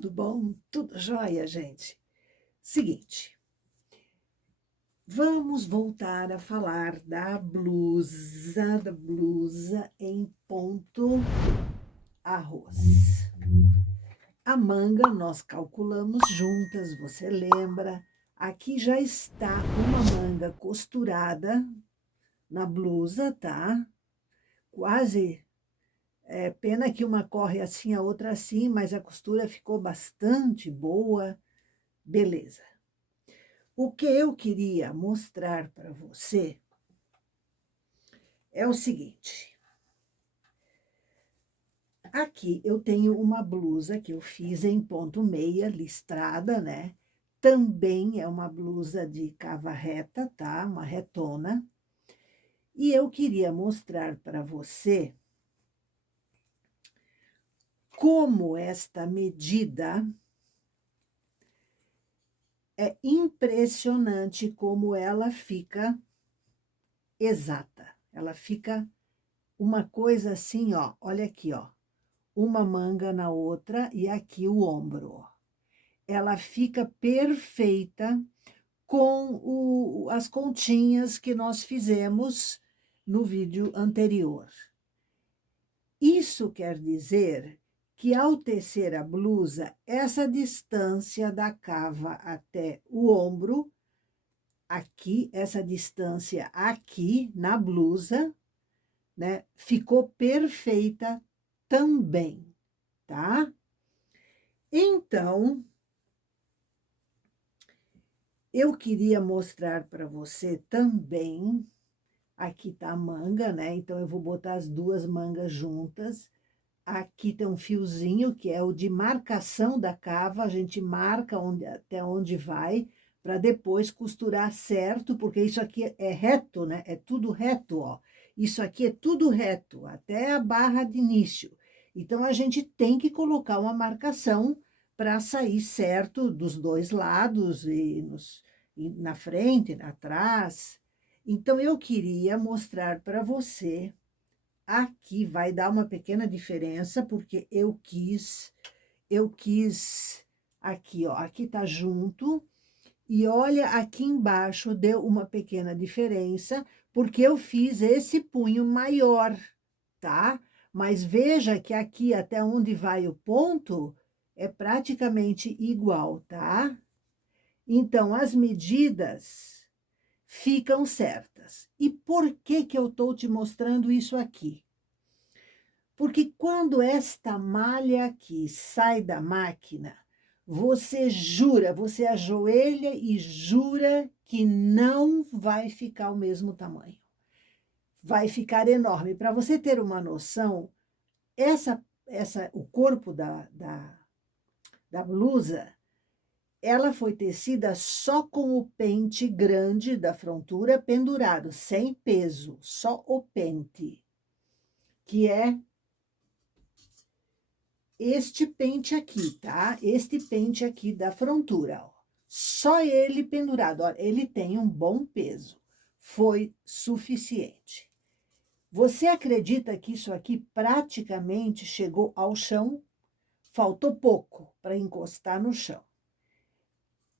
Tudo bom? Tudo jóia, gente? Seguinte, vamos voltar a falar da blusa em ponto arroz. A manga nós calculamos juntas, você lembra? Aqui já está uma manga costurada na blusa, tá? Quase, pena que uma corre assim, a outra assim, mas a costura ficou bastante boa. Beleza. O que eu queria mostrar para você é o seguinte. Aqui eu tenho uma blusa que eu fiz em ponto meia, listrada, né? Também é uma blusa de cava reta, tá? Uma retona. E eu queria mostrar para você como esta medida é impressionante, como ela fica exata. Ela fica uma coisa assim, ó, olha aqui, ó. Uma manga na outra e aqui o ombro, ó. Ela fica perfeita com as continhas que nós fizemos no vídeo anterior. Isso quer dizer que ao tecer a blusa, essa distância da cava até o ombro, aqui, essa distância aqui na blusa, né, ficou perfeita também, tá? Então, eu queria mostrar para você também, aqui tá a manga, né? Então, eu vou botar as duas mangas juntas. Aqui tem um fiozinho, que é o de marcação da cava, a gente marca até onde vai, para depois costurar certo, porque isso aqui é reto, né? É tudo reto, ó. Isso aqui é tudo reto, até a barra de início. Então, a gente tem que colocar uma marcação para sair certo dos dois lados, e na frente, atrás. Então, eu queria mostrar para você. Aqui vai dar uma pequena diferença, porque eu quis aqui, ó, aqui tá junto, e olha, aqui embaixo deu uma pequena diferença, porque eu fiz esse punho maior, tá? Mas veja que aqui até onde vai o ponto é praticamente igual, tá? Então, as medidas ficam certas. E por que que eu estou te mostrando isso aqui? Porque quando esta malha aqui sai da máquina, você jura, você ajoelha e jura que não vai ficar o mesmo tamanho. Vai ficar enorme. Para você ter uma noção, o corpo da blusa, ela foi tecida só com o pente grande da frontura pendurado, sem peso, só o pente, que é este pente aqui, tá? Este pente aqui da frontura, ó. Só ele pendurado, ó, ele tem um bom peso. Foi suficiente. Você acredita que isso aqui praticamente chegou ao chão? Faltou pouco para encostar no chão.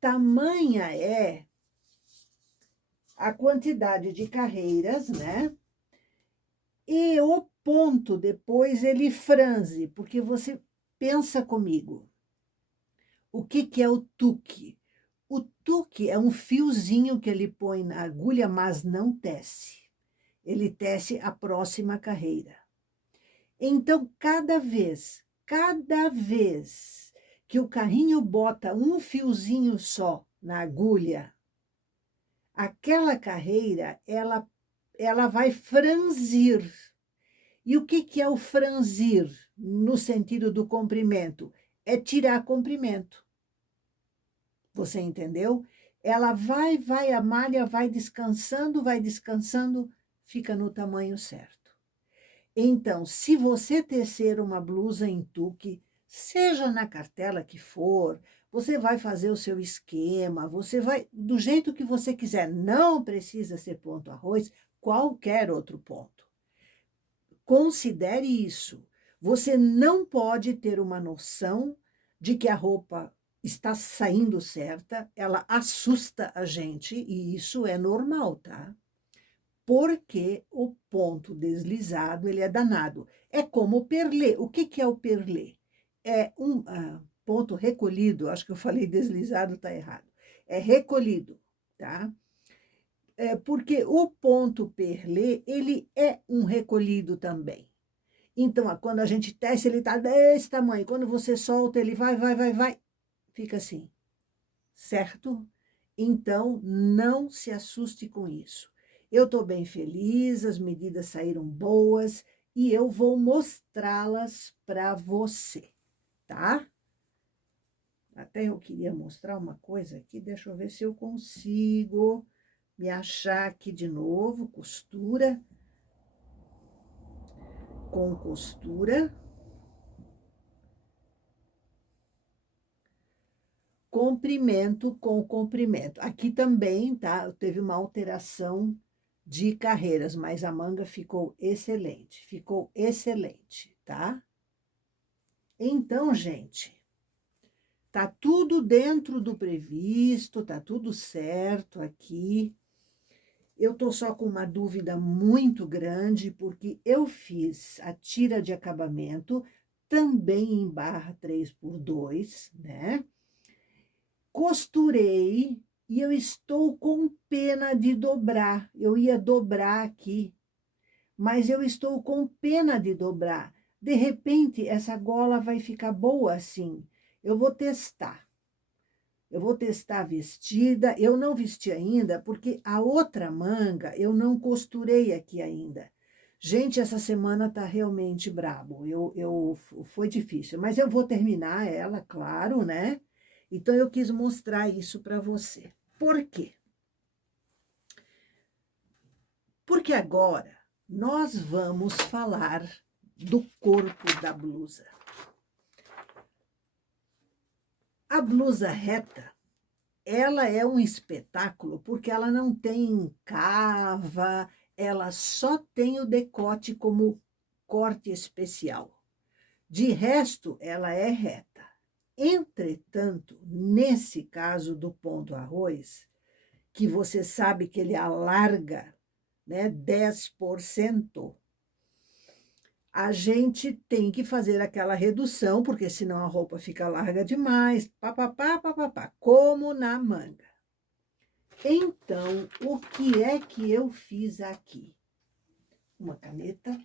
Tamanha é a quantidade de carreiras, né? E o ponto depois ele franze, porque você pensa comigo. O que que é o tuque? O tuque é um fiozinho que ele põe na agulha, mas não tece. Ele tece a próxima carreira. Então, cada vez que o carrinho bota um fiozinho só na agulha, aquela carreira, ela vai franzir. E o que que é o franzir, no sentido do comprimento? É tirar comprimento. Você entendeu? Ela vai, a malha vai descansando, fica no tamanho certo. Então, se você tecer uma blusa em tuque, seja na cartela que for, você vai fazer o seu esquema, você vai do jeito que você quiser, não precisa ser ponto arroz, qualquer outro ponto. Considere isso. Você não pode ter uma noção de que a roupa está saindo certa, ela assusta a gente, e isso é normal, tá? Porque o ponto deslizado, ele é danado. É como o perlê. O que que é o perlê? É um ponto recolhido, acho que eu falei deslizado, está errado. É recolhido, tá? Porque o ponto perlê, ele é um recolhido também. Então, quando a gente tece, ele está desse tamanho. Quando você solta, ele vai, fica assim, certo? Então, não se assuste com isso. Eu estou bem feliz, as medidas saíram boas e eu vou mostrá-las para você, tá? Até eu queria mostrar uma coisa aqui, deixa eu ver se eu consigo me achar aqui de novo, costura, com costura, comprimento com comprimento. Aqui também, tá? Teve uma alteração de carreiras, mas a manga ficou excelente, tá? Então, gente, tá tudo dentro do previsto, tá tudo certo aqui. Eu tô só com uma dúvida muito grande, porque eu fiz a tira de acabamento também em barra 3x2, né? Costurei e eu estou com pena de dobrar. Eu ia dobrar aqui, mas eu estou com pena de dobrar. De repente, essa gola vai ficar boa assim. Eu vou testar. Eu vou testar vestida. Eu não vesti ainda, porque a outra manga eu não costurei aqui ainda. Gente, essa semana tá realmente brabo. Foi difícil, mas eu vou terminar ela, claro, né? Então, eu quis mostrar isso para você. Por quê? Porque agora nós vamos falar do corpo da blusa. A blusa reta, ela é um espetáculo porque ela não tem cava, ela só tem o decote como corte especial. De resto, ela é reta. Entretanto, nesse caso do ponto arroz, que você sabe que ele alarga, né, 10%, a gente tem que fazer aquela redução, porque senão a roupa fica larga demais, papapá, como na manga. Então, o que é que eu fiz aqui? Uma caneta.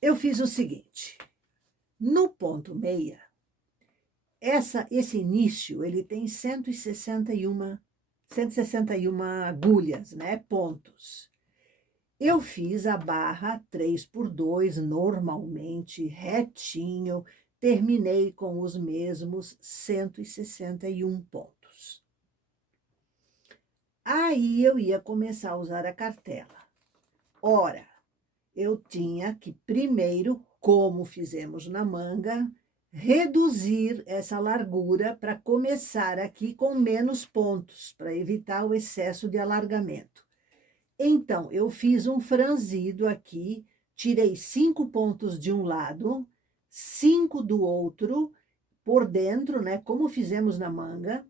Eu fiz o seguinte, no ponto meia, esse início, ele tem 161 agulhas, né, pontos. Eu fiz a barra 3x2 normalmente, retinho, terminei com os mesmos 161 pontos. Aí eu ia começar a usar a cartela. Ora, eu tinha que primeiro, como fizemos na manga, reduzir essa largura para começar aqui com menos pontos, para evitar o excesso de alargamento. Então, eu fiz um franzido aqui, tirei 5 pontos de um lado, 5 do outro, por dentro, né, como fizemos na manga,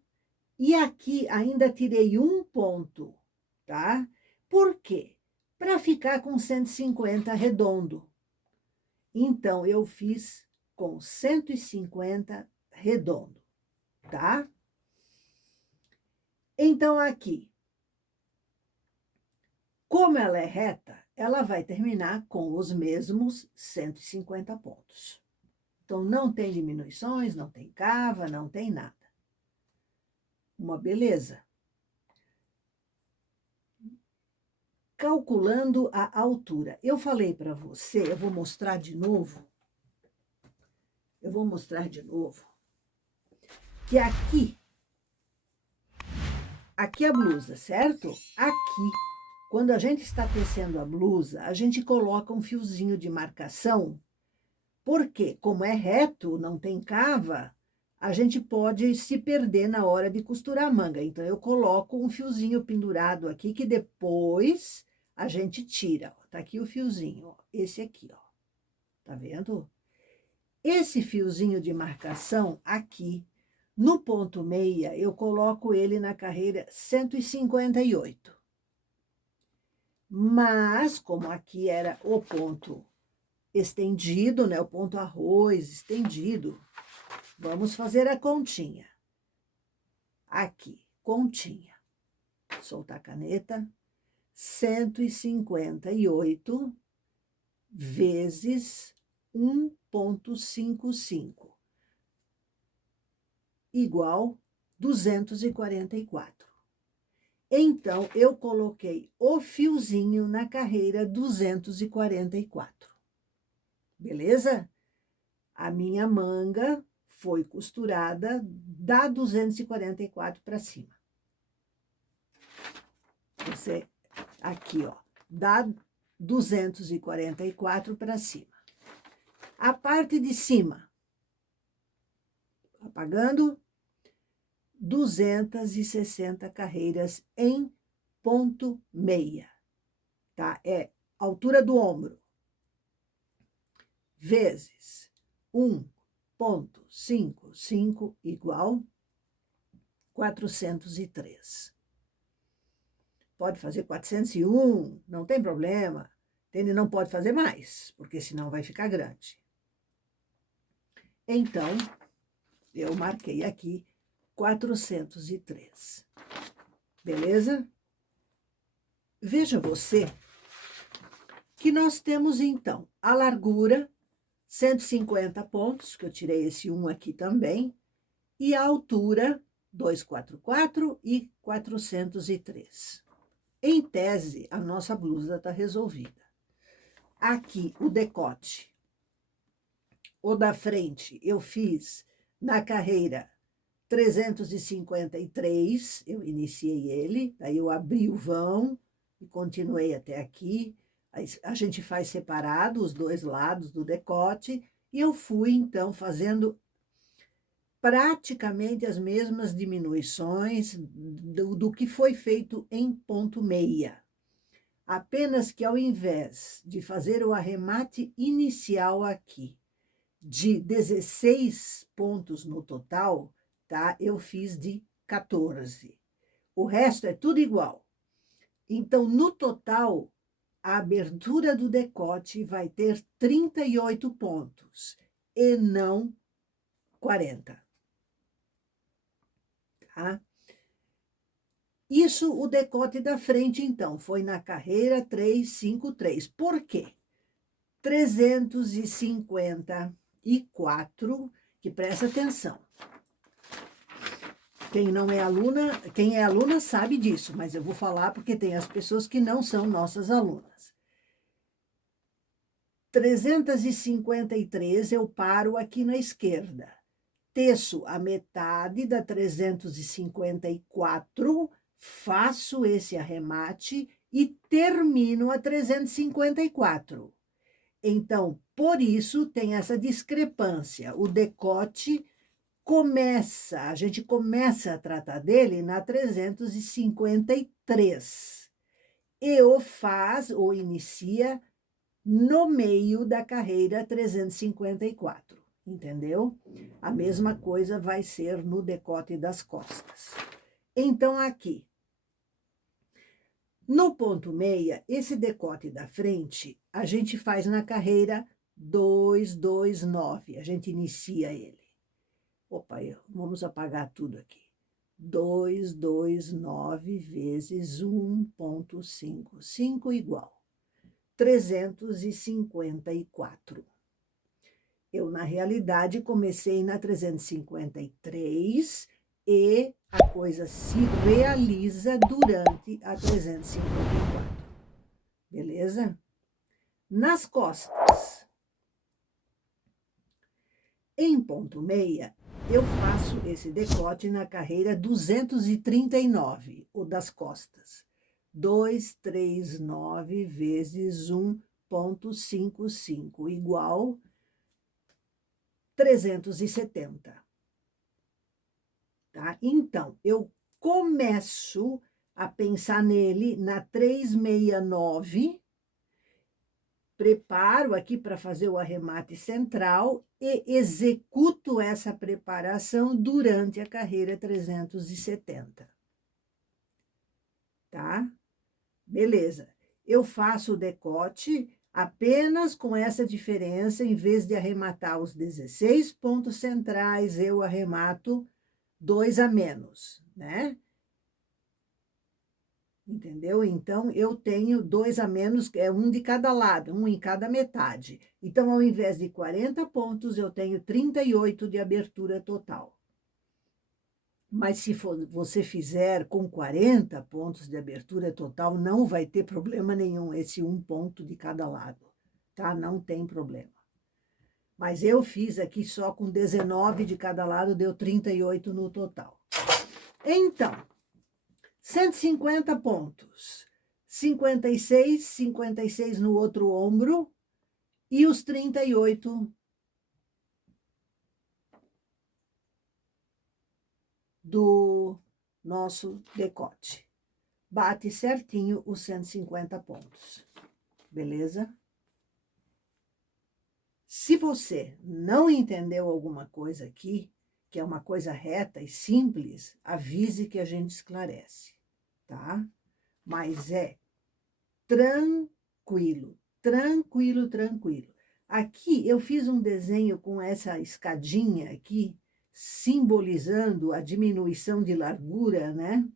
e aqui ainda tirei 1 ponto, tá? Por quê? Para ficar com 150 redondo. Então, eu fiz com 150 redondo, tá? Então, aqui, como ela é reta, ela vai terminar com os mesmos 150 pontos. Então, não tem diminuições, não tem cava, não tem nada. Uma beleza. Calculando a altura. Eu falei para você, eu vou mostrar de novo. Que aqui é a blusa, certo? Aqui, quando a gente está tecendo a blusa, a gente coloca um fiozinho de marcação, porque, como é reto, não tem cava, a gente pode se perder na hora de costurar a manga. Então, eu coloco um fiozinho pendurado aqui, que depois a gente tira. Ó. Tá aqui o fiozinho, ó, esse aqui, ó. tá vendo? Esse fiozinho de marcação aqui, no ponto meia, eu coloco ele na carreira 158. Mas, como aqui era o ponto estendido, né? O ponto arroz estendido, vamos fazer a continha. Aqui, continha. Soltar a caneta. 158 vezes 1,55 igual 244. Então, eu coloquei o fiozinho na carreira 244. Beleza? A minha manga foi costurada da 244 para cima. Você, aqui, ó, da 244 para cima. A parte de cima, apagando, 260 carreiras em ponto meia, tá? É altura do ombro, vezes 1,55 igual 403. Pode fazer 401, não tem problema. Ele não pode fazer mais, porque senão vai ficar grande. Então, eu marquei aqui 403. Beleza? Veja você que nós temos, então, a largura, 150 pontos, que eu tirei esse 1 aqui também, e a altura, 244 e 403. Em tese, a nossa blusa está resolvida. Aqui, o decote. O da frente, eu fiz na carreira 353, eu iniciei ele, aí eu abri o vão e continuei até aqui. Aí a gente faz separado os dois lados do decote, e eu fui, então, fazendo praticamente as mesmas diminuições do que foi feito em ponto meia. Apenas que, ao invés de fazer o arremate inicial aqui, de 16 pontos no total, tá? Eu fiz de 14. O resto é tudo igual. Então, no total, a abertura do decote vai ter 38 pontos e não 40. Tá? Isso, o decote da frente, então, foi na carreira 353. Por quê? 354, que presta atenção. Quem não é aluna, quem é aluna sabe disso, mas eu vou falar porque tem as pessoas que não são nossas alunas. 353 eu paro aqui na esquerda. Teço a metade da 354, faço esse arremate e termino a 354. Então, por isso tem essa discrepância. O decote a gente começa a tratar dele na 353. E o faz, ou inicia, no meio da carreira 354. Entendeu? A mesma coisa vai ser no decote das costas. Então, aqui, no ponto meia, esse decote da frente, a gente faz na carreira 229. A gente inicia ele. Opa, vamos apagar tudo aqui. 229 vezes 1,55 igual 354. Eu, na realidade, comecei na 353 e a coisa se realiza durante a 354. Beleza? Nas costas, em ponto meia, eu faço esse decote na carreira 239, o das costas. 239 vezes 1,55 igual 370. Tá? Então, eu começo a pensar nele na 369 preparo aqui para fazer o arremate central e executo essa preparação durante a carreira 370. Tá? Beleza. Eu faço o decote apenas com essa diferença, em vez de arrematar os 16 pontos centrais, eu arremato 2 a menos, né? Entendeu? Então, eu tenho 2 a menos, é um de cada lado, um em cada metade. Então, ao invés de 40 pontos, eu tenho 38 de abertura total. Mas se você fizer com 40 pontos de abertura total, não vai ter problema nenhum, esse 1 ponto de cada lado, tá? Não tem problema. Mas eu fiz aqui só com 19 de cada lado, deu 38 no total. Então, 150 pontos, 56 no outro ombro e os 38 do nosso decote. Bate certinho os 150 pontos, beleza? Se você não entendeu alguma coisa aqui, que é uma coisa reta e simples, avise que a gente esclarece, tá? Mas é tranquilo, tranquilo, tranquilo. Aqui eu fiz um desenho com essa escadinha aqui, simbolizando a diminuição de largura, né?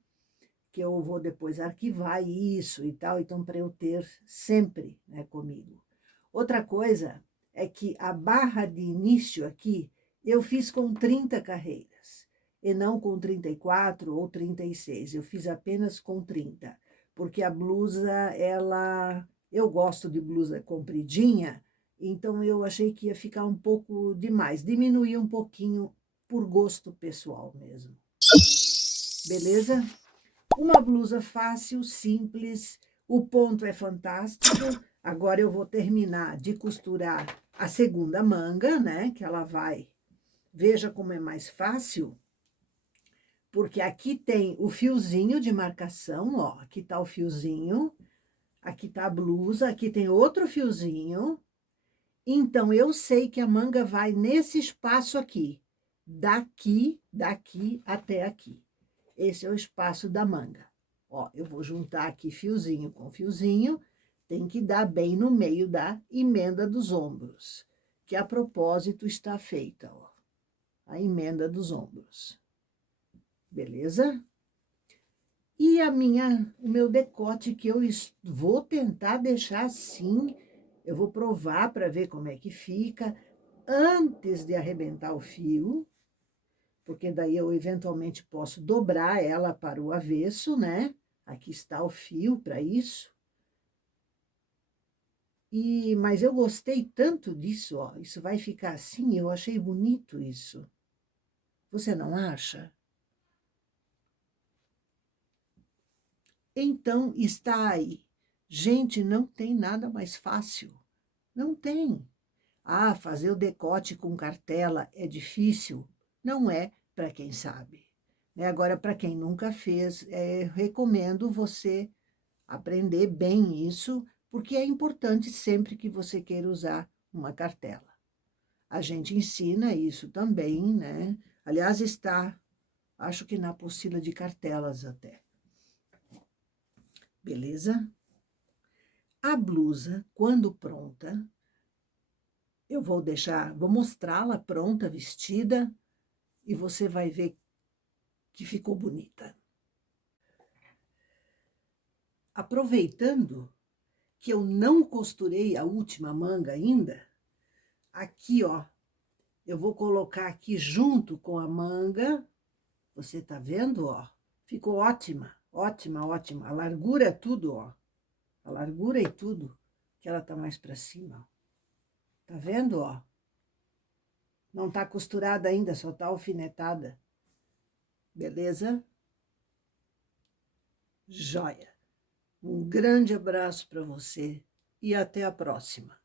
Que eu vou depois arquivar isso e tal, então para eu ter sempre, né, comigo. Outra coisa é que a barra de início aqui eu fiz com 30 carreiras, e não com 34 ou 36, eu fiz apenas com 30, porque a blusa, eu gosto de blusa compridinha, então eu achei que ia ficar um pouco demais, diminuir um pouquinho por gosto pessoal mesmo. Beleza? Uma blusa fácil, simples, o ponto é fantástico. Agora eu vou terminar de costurar a segunda manga, né? Que ela vai... Veja como é mais fácil, porque aqui tem o fiozinho de marcação, ó. Aqui tá o fiozinho, aqui tá a blusa, aqui tem outro fiozinho. Então, eu sei que a manga vai nesse espaço aqui, daqui até aqui. Esse é o espaço da manga. Ó, eu vou juntar aqui fiozinho com fiozinho, tem que dar bem no meio da emenda dos ombros, que a propósito está feita, ó, a emenda dos ombros. Beleza? E o meu decote, que eu vou tentar deixar assim, eu vou provar para ver como é que fica, antes de arrebentar o fio, porque daí eu eventualmente posso dobrar ela para o avesso, né? Aqui está o fio para isso. Mas eu gostei tanto disso, ó. Isso vai ficar assim, eu achei bonito isso. Você não acha? Então, está aí. Gente, não tem nada mais fácil. Não tem. Ah, fazer o decote com cartela é difícil? Não é para quem sabe. Agora, para quem nunca fez, recomendo você aprender bem isso, porque é importante sempre que você queira usar uma cartela. A gente ensina isso também, né? Aliás, acho que na apostila de cartelas até. Beleza? A blusa, quando pronta, eu vou mostrá-la pronta, vestida, e você vai ver que ficou bonita. Aproveitando que eu não costurei a última manga ainda, aqui, ó, eu vou colocar aqui junto com a manga, você tá vendo, ó? Ficou ótima, ótima, ótima. A largura é tudo, ó. A largura e tudo, que ela tá mais pra cima, ó. Tá vendo, ó? Não tá costurada ainda, só tá alfinetada. Beleza? Joia! Um grande abraço para você e até a próxima.